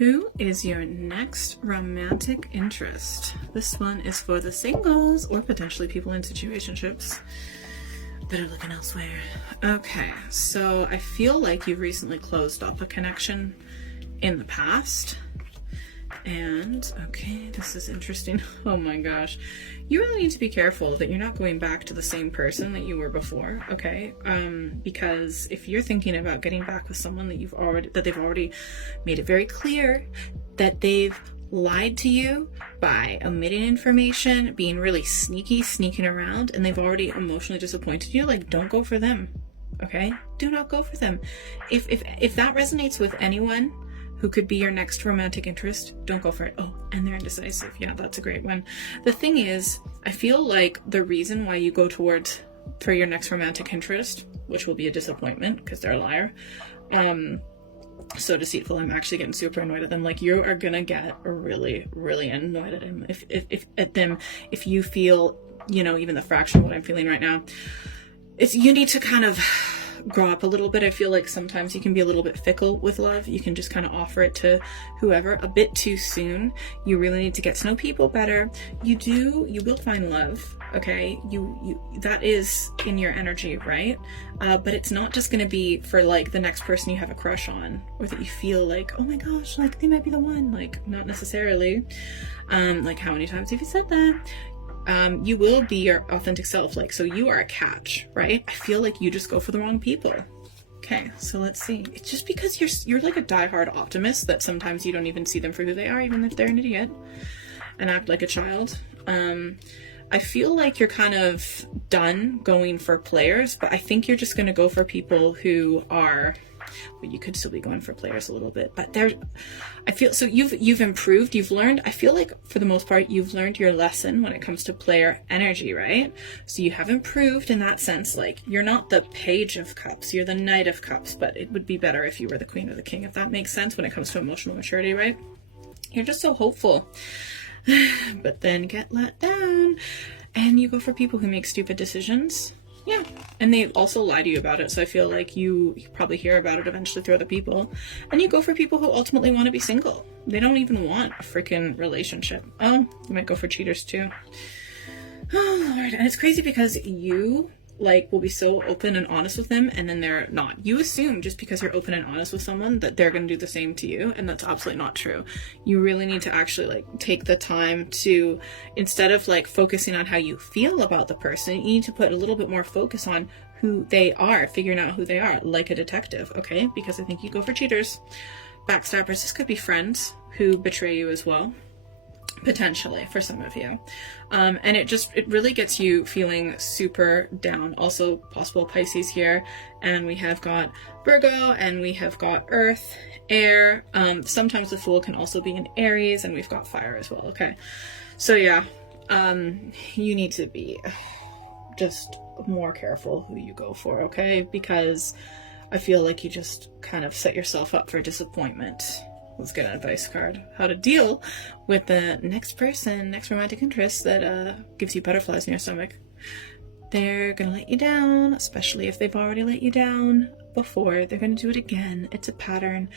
Who is your next romantic interest? This one is for the singles or potentially people in situationships that are looking elsewhere. Okay, so I feel like you've recently closed up a connection in the past. And okay, this is interesting. Oh my gosh. You really need to be careful that you're not going back to the same person that you were before, okay? Because if you're thinking about getting back with someone that they've already made it very clear that they've lied to you by omitting information, being really sneaking around, and they've already emotionally disappointed you, like, don't go for them, okay? Do not go for them. If that resonates with anyone who could be your next romantic interest, don't go for it. Oh, and they're indecisive. Yeah, that's a great one. The thing is, I feel like the reason why you go for your next romantic interest, which will be a disappointment because they're a liar, so deceitful, I'm actually getting super annoyed at them. Like, you are gonna get really, really annoyed at him if you feel, even the fraction of what I'm feeling right now. You need to kind of grow up a little bit. I feel like sometimes you can be a little bit fickle with love. You can just kind of offer it to whoever a bit too soon. You really need to get to know people better. You will find love, okay? That is in your energy, right? But it's not just going to be for like the next person you have a crush on, or that you feel like, oh my gosh, like they might be the one. Like, not necessarily. Like, how many times have you said that? You will be your authentic self. Like, so you are a catch, right? I feel like you just go for the wrong people. Okay, so let's see. It's just because you're like a diehard optimist that sometimes you don't even see them for who they are, even if they're an idiot, and act like a child. I feel like you're kind of done going for players, but I think you're just going to go for people who are, well, you could still be going for players a little bit, but I feel, so you've improved, you've learned, I feel like for the most part, you've learned your lesson when it comes to player energy, right? So you have improved in that sense. Like, you're not the Page of Cups, you're the Knight of Cups, but it would be better if you were the Queen or the King, if that makes sense when it comes to emotional maturity, right? You're just so hopeful, but then get let down, and you go for people who make stupid decisions. Yeah, and they also lie to you about it, so I feel like you probably hear about it eventually through other people, and you go for people who ultimately want to be single. They don't even want a freaking relationship. Oh, you might go for cheaters too. Oh Lord, and it's crazy because you will be so open and honest with them, and then they're not. You assume just because you're open and honest with someone that they're going to do the same to you, and that's absolutely not true. You really need to actually take the time to, instead of focusing on how you feel about the person, you need to put a little bit more focus on who they are, figuring out who they are, like a detective, okay? Because I think you go for cheaters, backstabbers. This could be friends who betray you as well, potentially, for some of you. And it really gets you feeling super down. Also possible Pisces here, and we have got Virgo, and we have got Earth, Air. Sometimes the Fool can also be in Aries, and we've got Fire as well. Okay, so yeah, you need to be just more careful who you go for, okay? Because I feel like you just kind of set yourself up for disappointment. Let's get an advice card. How to deal with the next romantic interest that gives you butterflies in your stomach. They're gonna let you down, especially if they've already let you down before. They're gonna do it again. It's a pattern.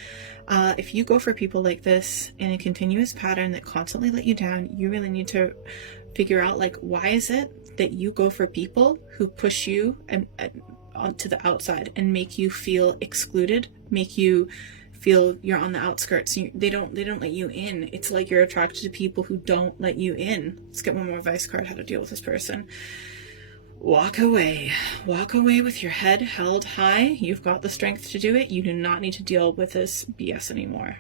If you go for people like this in a continuous pattern that constantly let you down, you really need to figure out, why is it that you go for people who push you and onto the outside and make you feel excluded, make you feel you're on the outskirts. They don't let you in. It's like you're attracted to people who don't let you in. Let's get one more advice card. How to deal with this person. Walk away with your head held high. You've got the strength to do it. You do not need to deal with this BS anymore.